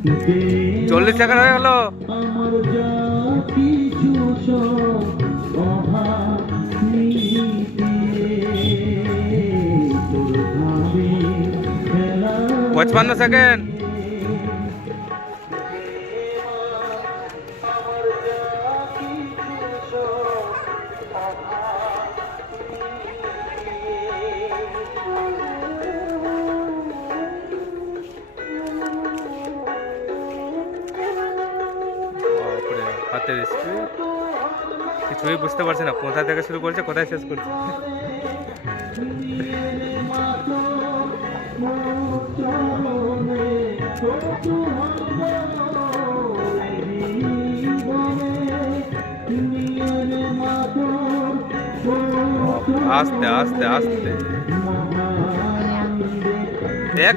40 second হয়ে গেল। पचपन सेकेंड। হাতের স্পিড কিছুই বুঝতে পারছি না, কোথা থেকে শুরু করছে কোথায় শেষ করছে। আস্তে আস্তে আস্তে এক